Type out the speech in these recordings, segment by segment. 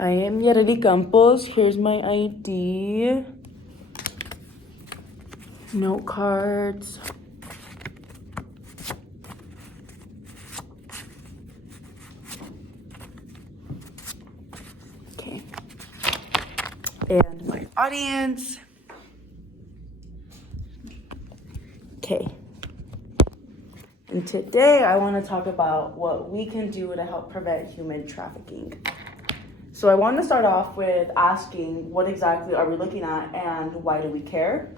I am Yareli Campos. Here's my ID. Note cards. Okay. And my audience. Okay. And today I want to talk about what we can do to help prevent human trafficking. So I want to start off with asking what exactly are we looking at and why do we care?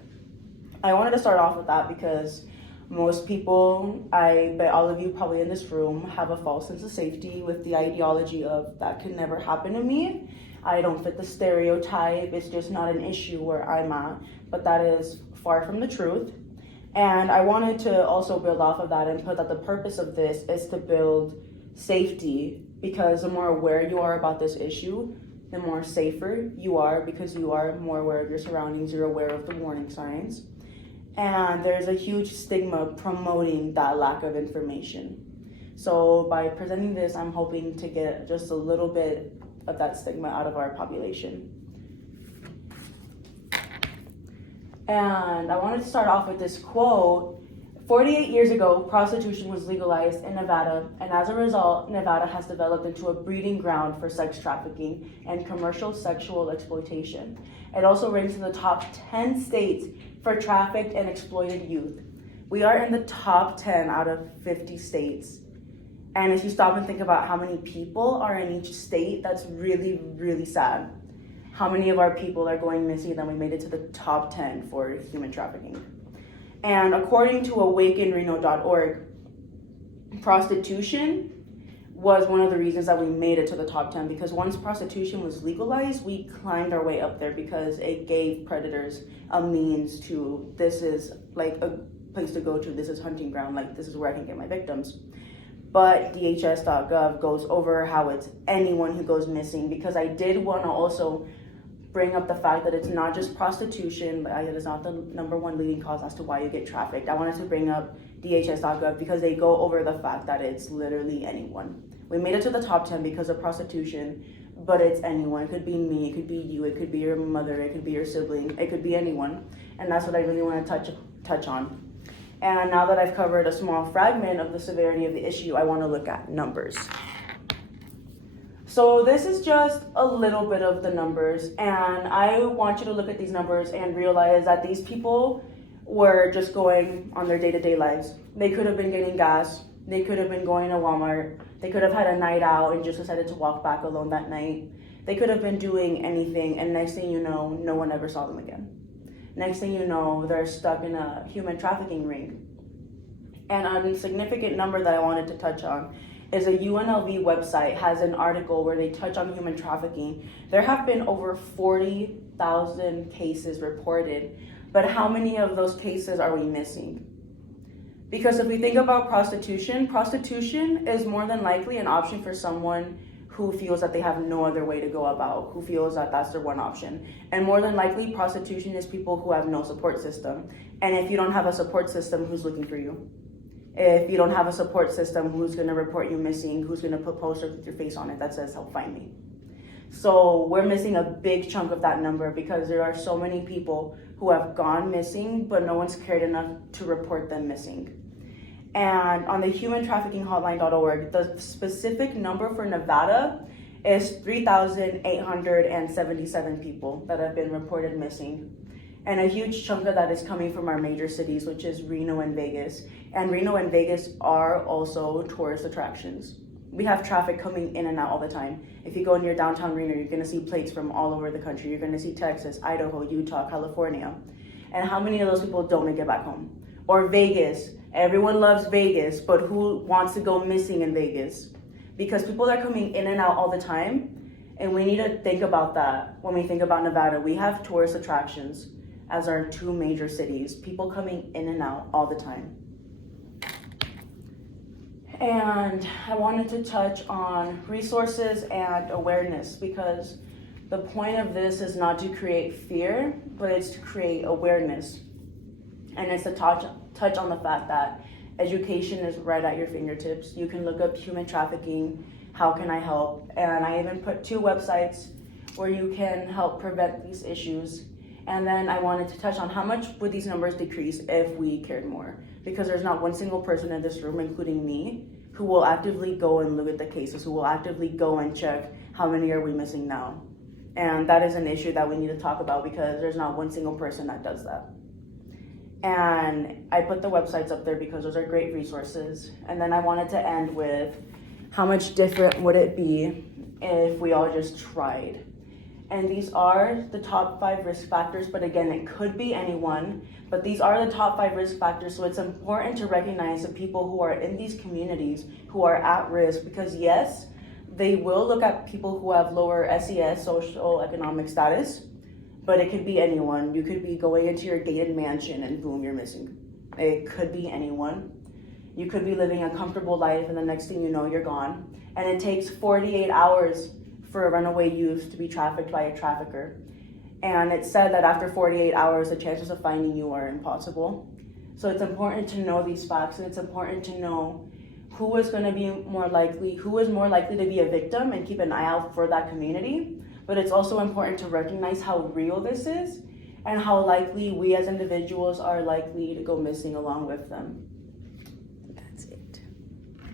I wanted to start off with that because most people, I bet all of you probably in this room, have a false sense of safety with the ideology of that could never happen to me. I don't fit the stereotype. It's just not an issue where I'm at. But that is far from the truth. And I wanted to also build off of that and put that the purpose of this is to build safety, because the more aware you are about this issue, the more safer you are, because you are more aware of your surroundings, you're aware of the warning signs. And there's a huge stigma promoting that lack of information. So by presenting this, I'm hoping to get just a little bit of that stigma out of our population. And I wanted to start off with this quote. 48 years ago, prostitution was legalized in Nevada, and as a result, Nevada has developed into a breeding ground for sex trafficking and commercial sexual exploitation. It also ranks in the top 10 states for trafficked and exploited youth. We are in the top 10 out of 50 states. And if you stop and think about how many people are in each state, that's really, really sad. How many of our people are going missing, then we made it to the top 10 for human trafficking. And according to awakenreno.org, prostitution was one of the reasons that we made it to the top 10, because once prostitution was legalized, we climbed our way up there because it gave predators a means to, this is like a place to go to, this is hunting ground, like this is where I can get my victims. But DHS.gov goes over how it's anyone who goes missing, because I did want to also bring up the fact that it's not just prostitution, it is not the number one leading cause as to why you get trafficked. I wanted to bring up DHS.gov because they go over the fact that it's literally anyone. We made it to the top 10 because of prostitution, but it's anyone. It could be me, it could be you, it could be your mother, it could be your sibling, it could be anyone. And that's what I really want to touch on. And now that I've covered a small fragment of the severity of the issue, I want to look at numbers. So this is just a little bit of the numbers, and I want you to look at these numbers and realize that these people were just going on their day-to-day lives. They could have been getting gas, they could have been going to Walmart, they could have had a night out and just decided to walk back alone that night. They could have been doing anything, and next thing you know, no one ever saw them again. Next thing you know, they're stuck in a human trafficking ring. And a significant number that I wanted to touch on is a UNLV website has an article where they touch on human trafficking. There have been over 40,000 cases reported, but how many of those cases are we missing? Because if we think about prostitution is more than likely an option for someone who feels that they have no other way to go about, who feels that that's their one option. And more than likely, prostitution is people who have no support system. And if you don't have a support system, who's looking for you? If you don't have a support system, who's gonna report you missing? Who's gonna put posters with your face on it that says, help find me? So we're missing a big chunk of that number because there are so many people who have gone missing, but no one's cared enough to report them missing. And on the humantraffickinghotline.org, the specific number for Nevada is 3,877 people that have been reported missing. And a huge chunk of that is coming from our major cities, which is Reno and Vegas. And Reno and Vegas are also tourist attractions. We have traffic coming in and out all the time. If you go near downtown Reno, you're gonna see plates from all over the country. You're gonna see Texas, Idaho, Utah, California. And how many of those people don't make it back home? Or Vegas, everyone loves Vegas, but who wants to go missing in Vegas? Because people are coming in and out all the time, and we need to think about that when we think about Nevada. We have tourist attractions as our two major cities, people coming in and out all the time. And I wanted to touch on resources and awareness, because the point of this is not to create fear, but it's to create awareness. And it's to touch on the fact that education is right at your fingertips. You can look up human trafficking, how can I help? And I even put 2 websites where you can help prevent these issues. And then I wanted to touch on how much would these numbers decrease if we cared more? Because there's not one single person in this room, including me, who will actively go and look at the cases, who will actively go and check how many are we missing now. And that is an issue that we need to talk about because there's not one single person that does that. And I put the websites up there because those are great resources. And then I wanted to end with how much different would it be if we all just tried? And these are the top 5 risk factors, but again, it could be anyone, but these are the top 5 risk factors. So it's important to recognize the people who are in these communities who are at risk, because yes, they will look at people who have lower SES, social economic status, but it could be anyone. You could be going into your gated mansion and boom, you're missing. It could be anyone. You could be living a comfortable life and the next thing you know, you're gone. And it takes 48 hours for a runaway youth to be trafficked by a trafficker. And it's said that after 48 hours, the chances of finding you are impossible. So it's important to know these facts, and it's important to know who is more likely to be a victim and keep an eye out for that community. But it's also important to recognize how real this is and how likely we as individuals are likely to go missing along with them.